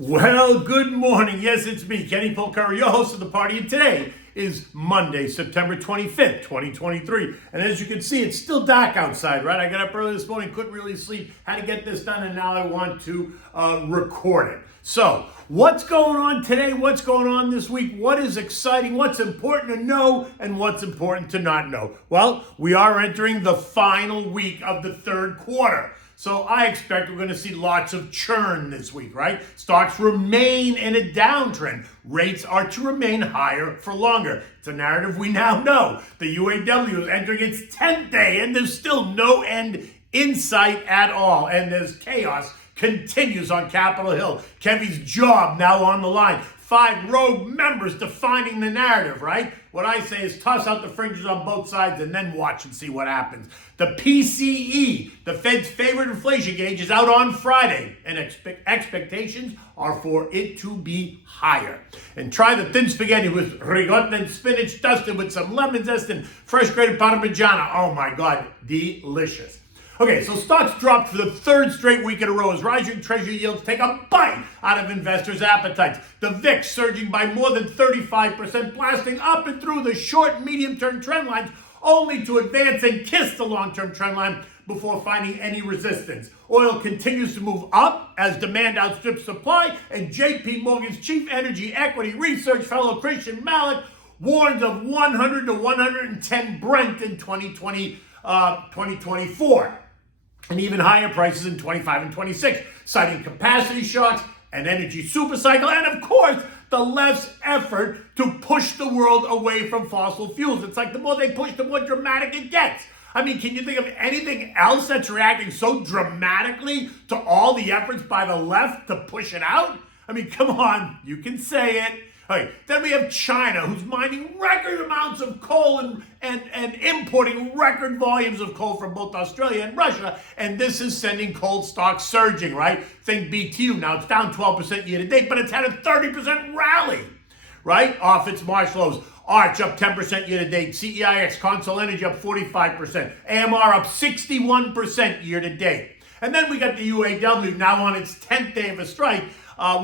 Well, good morning. Yes, it's me, Kenny Polcari, your host of the party, and today is Monday, September 25th, 2023. And as you can see, it's still dark outside, right? I got up early this morning, couldn't really sleep, had to get this done, and now I want to record it. So, what's going on today? What's going on this week? What is exciting? What's important to know and what's important to not know? Well, we are entering the final week of the third quarter. So I expect we're going to see lots of churn this week, right? Stocks remain in a downtrend. Rates are to remain higher for longer. It's a narrative we now know. The UAW is entering its 10th day and there's still no end in sight at all. And there's chaos continues on Capitol Hill. Kevy's job now on the line. 5 rogue members defining the narrative, right? What I say is toss out the fringes on both sides and then watch and see what happens. The PCE, the Fed's favorite inflation gauge, is out on Friday, and expectations are for it to be higher. And try the thin spaghetti with ricotta and spinach dusted with some lemon zest and fresh grated parmigiana. Oh my God, delicious. Okay, so stocks dropped for the third straight week in a row as rising treasury yields take a bite out of investors' appetites. The VIX surging by more than 35%, blasting up and through the short and medium-term trend lines, only to advance and kiss the long-term trend line before finding any resistance. Oil continues to move up as demand outstrips supply, and JP Morgan's chief energy equity research fellow Christian Malik warns of 100 to 110 Brent in 2024. And even higher prices in 25 and 26, citing capacity shocks, an energy supercycle, and of course, the left's effort to push the world away from fossil fuels. It's like the more they push, the more dramatic it gets. I mean, can you think of anything else that's reacting so dramatically to all the efforts by the left to push it out? I mean, come on, you can say it. Okay, then we have China, who's mining record amounts of coal and importing record volumes of coal from both Australia and Russia, and this is sending coal stocks surging, right? Think BTU, now it's down 12% year to date, but it's had a 30% rally, right? Off its March lows. Arch up 10% year to date, CEIX, Consol Energy up 45%, AMR up 61% year to date. And then we got the UAW now on its 10th day of a strike,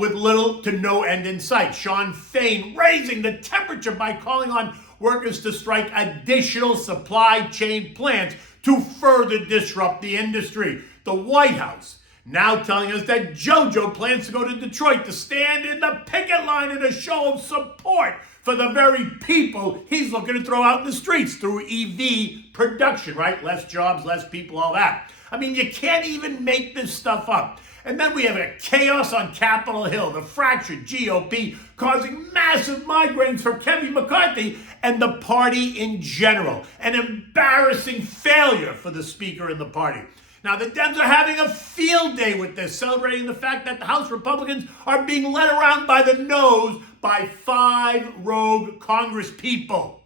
with little to no end in sight. Sean Fain raising the temperature by calling on workers to strike additional supply chain plans to further disrupt the industry. The White House now telling us that JoJo plans to go to Detroit to stand in the picket line in a show of support for the very people he's looking to throw out in the streets through EV production, right? Less jobs, less people, all that. I mean, you can't even make this stuff up. And then we have a chaos on Capitol Hill, the fractured GOP causing massive migraines for Kevin McCarthy and the party in general. An embarrassing failure for the speaker and the party. Now, the Dems are having a field day with this, celebrating the fact that the House Republicans are being led around by the nose by 5 rogue Congress people.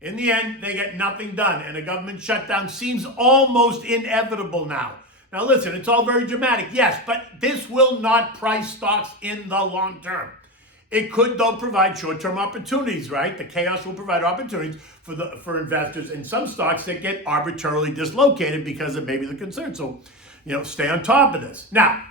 In the end, they get nothing done, and a government shutdown seems almost inevitable now. Now listen, it's all very dramatic, yes, but this will not price stocks in the long term. It could, though, provide short-term opportunities, right? The chaos will provide opportunities for investors in some stocks that get arbitrarily dislocated because of maybe the concern. So, stay on top of this. Now,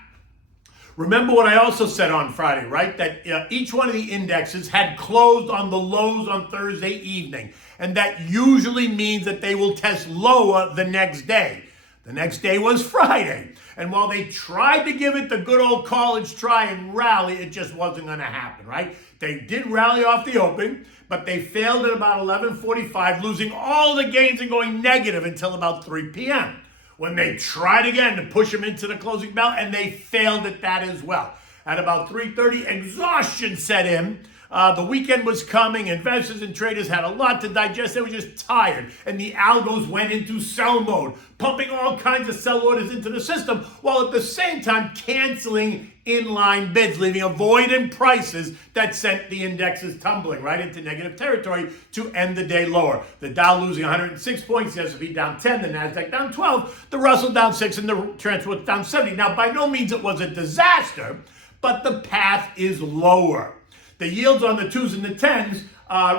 remember what I also said on Friday, right? That each one of the indexes had closed on the lows on Thursday evening. And that usually means that they will test lower the next day. The next day was Friday. And while they tried to give it the good old college try and rally, it just wasn't going to happen, right? They did rally off the open, but they failed at about 11:45, losing all the gains and going negative until about 3 p.m. When they tried again to push them into the closing bell, and they failed at that as well. At about 3:30, exhaustion set in. The weekend was coming. Investors and traders had a lot to digest. They were just tired. And the algos went into sell mode, pumping all kinds of sell orders into the system, while at the same time canceling inline bids, leaving a void in prices that sent the indexes tumbling right into negative territory to end the day lower. The Dow losing 106 points, the S&P down 10, the NASDAQ down 12, the Russell down 6, and the Transworth down 70. Now, by no means it was a disaster, but the path is lower. The yields on the 2s and the 10s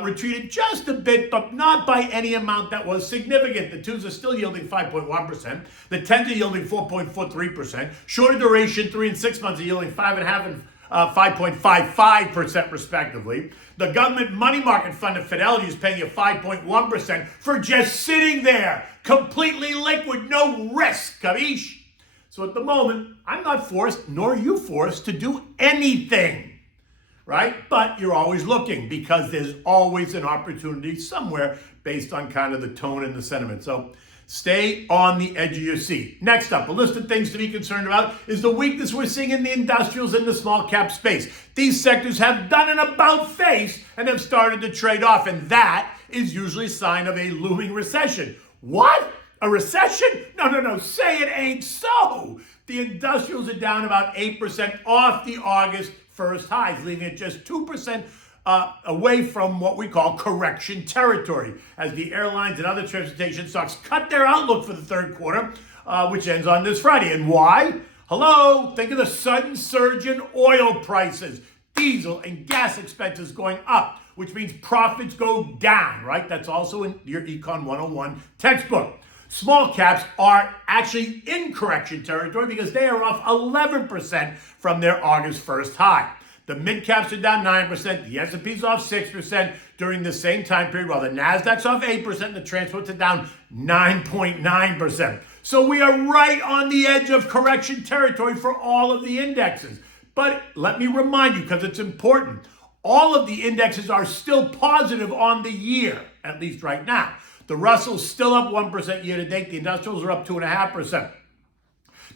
retreated just a bit, but not by any amount that was significant. The 2s are still yielding 5.1%. The 10s are yielding 4.43%. Shorter duration, 3 and 6 months, are yielding 5.5% 5.55% respectively. The government money market fund of Fidelity is paying you 5.1% for just sitting there, completely liquid, no risk, capiche? So at the moment, I'm not forced, nor are you forced, to do anything, right? But you're always looking because there's always an opportunity somewhere based on kind of the tone and the sentiment. So stay on the edge of your seat. Next up, a list of things to be concerned about is the weakness we're seeing in the industrials and the small cap space. These sectors have done an about face and have started to trade off, and that is usually a sign of a looming recession. What? A recession? No, say it ain't so. The industrials are down about 8% off the August 1st highs, leaving it just 2% away from what we call correction territory, as the airlines and other transportation stocks cut their outlook for the third quarter, which ends on this Friday. And why? Hello, think of the sudden surge in oil prices, diesel and gas expenses going up, which means profits go down, right? That's also in your Econ 101 textbook. Small caps are actually in correction territory because they are off 11% from their August 1st high. The mid caps are down 9%, the S&P's off 6% during the same time period, while the Nasdaq's off 8% and the transports are down 9.9%. So we are right on the edge of correction territory for all of the indexes. But let me remind you, because it's important, all of the indexes are still positive on the year, at least right now. The Russell's still up 1% year to date. The industrials are up 2.5%.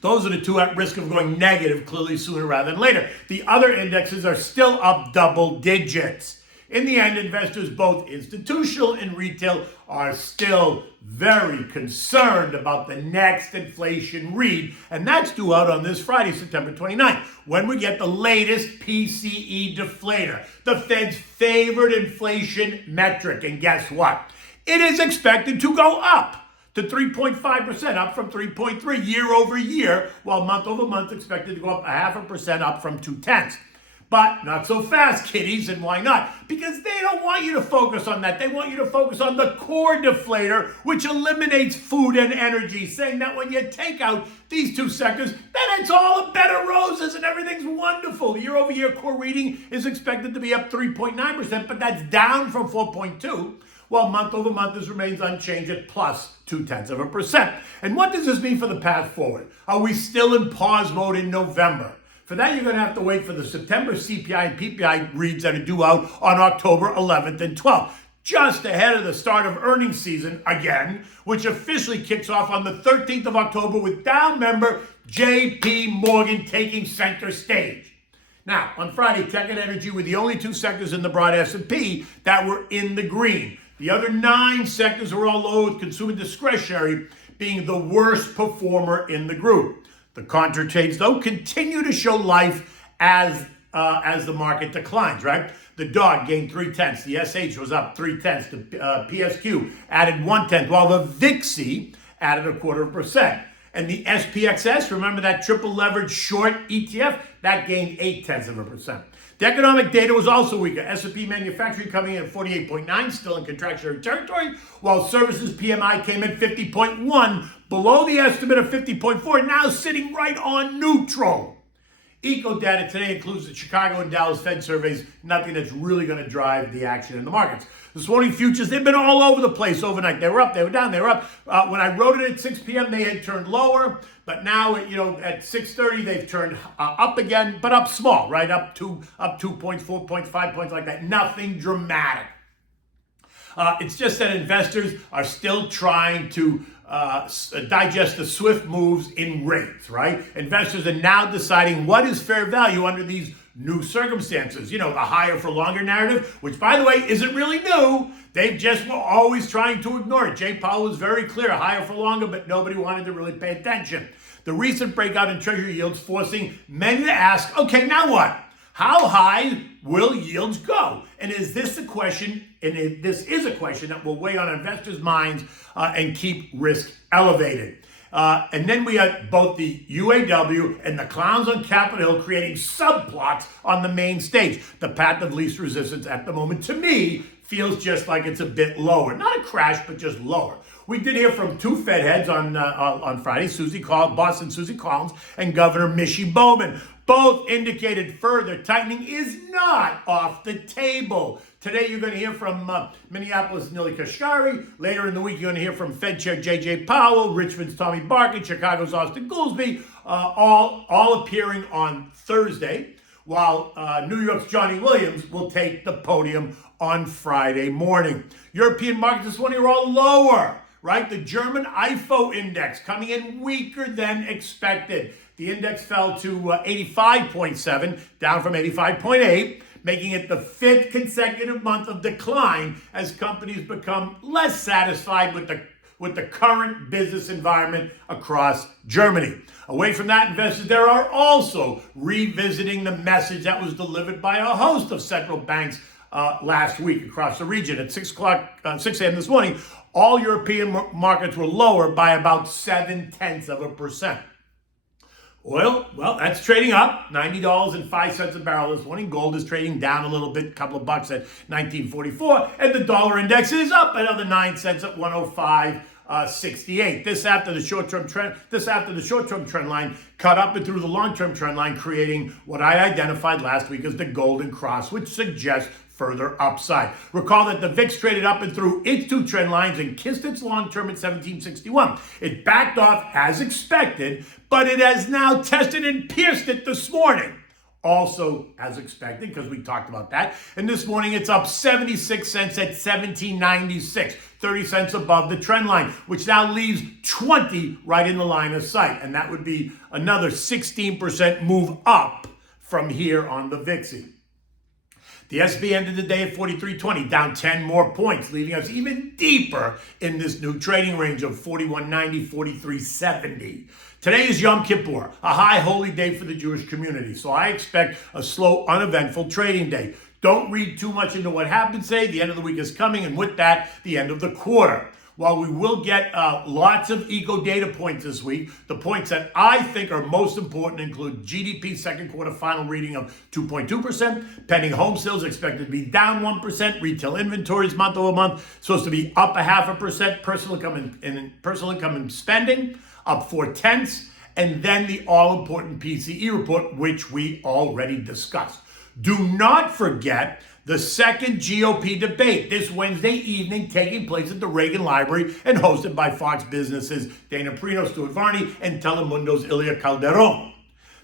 Those are the two at risk of going negative, clearly sooner rather than later. The other indexes are still up double digits. In the end, investors, both institutional and retail, are still very concerned about the next inflation read. And that's due out on this Friday, September 29th, when we get the latest PCE deflator, the Fed's favorite inflation metric. And guess what? It is expected to go up to 3.5%, up from 3.3 year over year, while month over month expected to go up 0.5% up from 0.2. But not so fast, kiddies, and why not? Because they don't want you to focus on that. They want you to focus on the core deflator, which eliminates food and energy, saying that when you take out these two sectors, then it's all a bed of roses and everything's wonderful. The year over year core reading is expected to be up 3.9%, but that's down from 4.2%. While month over month this remains unchanged at plus 0.2%. And what does this mean for the path forward? Are we still in pause mode in November? For that, you're going to have to wait for the September CPI and PPI reads that are due out on October 11th and 12th, just ahead of the start of earnings season again, which officially kicks off on the 13th of October with Dow member J.P. Morgan taking center stage. Now, on Friday, tech and energy were the only two sectors in the broad S&P that were in the green. The other 9 sectors are all low, with consumer discretionary being the worst performer in the group. The contra trades, though, continue to show life as the market declines, right? The DOG gained 0.3, the SH was up 0.3, the PSQ added 0.1, while the VIXI added 0.25%. And the SPXS, remember that triple leverage short ETF, that gained 0.8%. The economic data was also weaker. S&P manufacturing coming in at 48.9, still in contractionary territory, while services PMI came in 50.1, below the estimate of 50.4, now sitting right on neutral. Eco data today includes the Chicago and Dallas Fed surveys, nothing that's really going to drive the action in the markets. This morning futures, they've been all over the place overnight. They were up, they were down, they were up. When I wrote it at 6 p.m., they had turned lower, but now, at 6:30, they've turned up again, but up small, right? Up 2 points, 4 points, 5 points, like that. Nothing dramatic. It's just that investors are still trying to digest the swift moves in rates, right? Investors are now deciding what is fair value under these new circumstances. The higher for longer narrative, which, by the way, isn't really new. They just were always trying to ignore it. Jay Powell was very clear, higher for longer, but nobody wanted to really pay attention. The recent breakout in Treasury yields forcing many to ask, okay, now what? How high will yields go? And is this a question, this is a question that will weigh on investors' minds and keep risk elevated. And then we had both the UAW and the clowns on Capitol Hill creating subplots on the main stage. The path of least resistance at the moment, to me, feels just like it's a bit lower. Not a crash, but just lower. We did hear from two Fed heads on Friday, Boston Susie Collins and Governor Michie Bowman. Both indicated further tightening is not off the table. Today, you're going to hear from Minneapolis' Nili Kashkari. Later in the week, you're going to hear from Fed Chair J.J. Powell, Richmond's Tommy Barkin, Chicago's Austin Goolsbee, all appearing on Thursday, while New York's Johnny Williams will take the podium on Friday morning. European markets this morning are all lower, right? The German IFO index coming in weaker than expected. The index fell to 85.7, down from 85.8, making it the fifth consecutive month of decline as companies become less satisfied with the current business environment across Germany. Away from that, investors there are also revisiting the message that was delivered by a host of central banks last week across the region. At 6 a.m. this morning, all European markets were lower by about 0.7%. Oil, well, that's trading up, $90.05 a barrel this morning. Gold is trading down a little bit, a couple of bucks at $19.44, and the dollar index is up another 9 cents at 105.68. This after the short-term trend line cut up and through the long-term trend line, creating what I identified last week as the golden cross, which suggests further upside. Recall that the VIX traded up and through its two trend lines and kissed its long-term at 1761. It backed off as expected, but it has now tested and pierced it this morning. Also as expected, because we talked about that. And this morning it's up 76 cents at 17.96, 30 cents above the trend line, which now leaves 20 right in the line of sight. And that would be another 16% move up from here on the VIXie. The S&P ended the day at 43.20, down 10 more points, leaving us even deeper in this new trading range of 41.90, 43.70. Today is Yom Kippur, a high holy day for the Jewish community, so I expect a slow, uneventful trading day. Don't read too much into what happens today. The end of the week is coming, and with that, the end of the quarter. While we will get lots of eco data points this week, the points that I think are most important include GDP second quarter final reading of 2.2%, pending home sales expected to be down 1%, retail inventories month over month supposed to be up 0.5%, personal income and spending up 0.4%, and then the all-important PCE report, which we already discussed. Do not forget the second GOP debate this Wednesday evening, taking place at the Reagan Library and hosted by Fox Business's Dana Perino, Stuart Varney, and Telemundo's Ilya Calderon.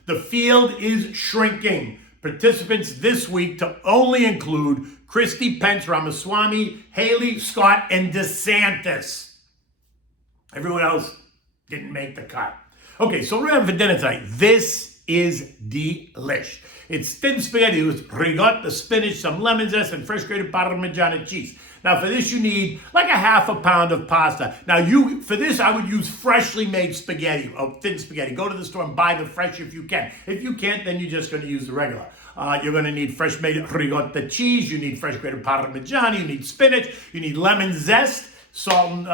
The field is shrinking. Participants this week to only include Christie, Pence, Ramaswamy, Haley, Scott, and DeSantis. Everyone else didn't make the cut. Okay, so we're having for dinner tonight. This is delish. It's thin spaghetti with ricotta, spinach, some lemon zest, and fresh grated Parmigiano cheese. Now, for this, you need like a half a pound of pasta. Now, for this, I would use freshly made spaghetti, or thin spaghetti. Go to the store and buy the fresh if you can. If you can't, then you're just going to use the regular. You're going to need fresh made ricotta cheese. You need fresh grated Parmigiano. You need spinach. You need lemon zest. Salt and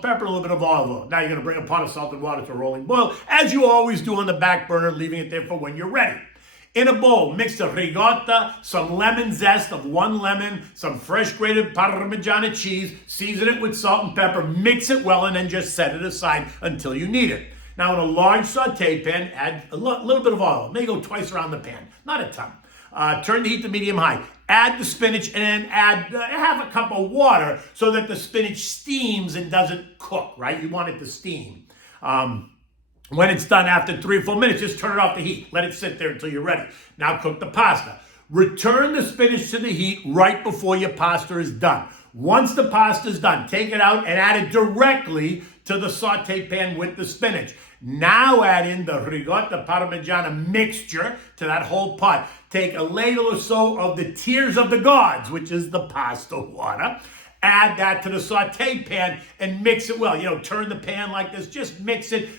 pepper, a little bit of olive oil. Now you're going to bring a pot of salted water to a rolling boil, as you always do on the back burner, leaving it there for when you're ready. In a bowl, mix the ricotta, some lemon zest of 1 lemon, some fresh grated Parmigiano cheese, season it with salt and pepper, mix it well, and then just set it aside until you need it. Now in a large saute pan, add a little bit of oil. Maybe go twice around the pan, not a ton. Turn the heat to medium-high. Add the spinach and then add half a cup of water so that the spinach steams and doesn't cook, right? You want it to steam. When it's done after 3 or 4 minutes, just turn it off the heat. Let it sit there until you're ready. Now cook the pasta. Return the spinach to the heat right before your pasta is done. Once the pasta is done, take it out and add it directly to the saute pan with the spinach. Now add in the ricotta Parmigiano mixture to that whole pot. Take a ladle or so of the tears of the gods, which is the pasta water. Add that to the saute pan and mix it well. Turn the pan like this. Just mix it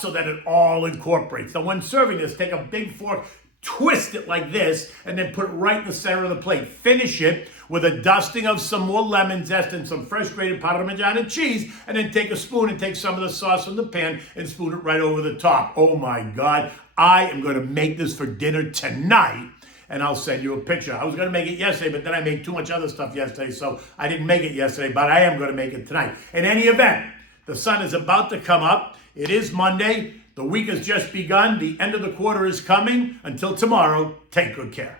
so that it all incorporates. Now, when serving this, take a big fork, twist it like this, and then put it right in the center of the plate. Finish it with a dusting of some more lemon zest and some fresh grated Parmigiano cheese, and then take a spoon and take some of the sauce from the pan and spoon it right over the top. Oh my God, I am going to make this for dinner tonight, and I'll send you a picture. I was going to make it yesterday, but then I made too much other stuff yesterday, so I didn't make it yesterday, but I am going to make it tonight. In any event, the sun is about to come up. It is Monday. The week has just begun. The end of the quarter is coming. Until tomorrow, take good care.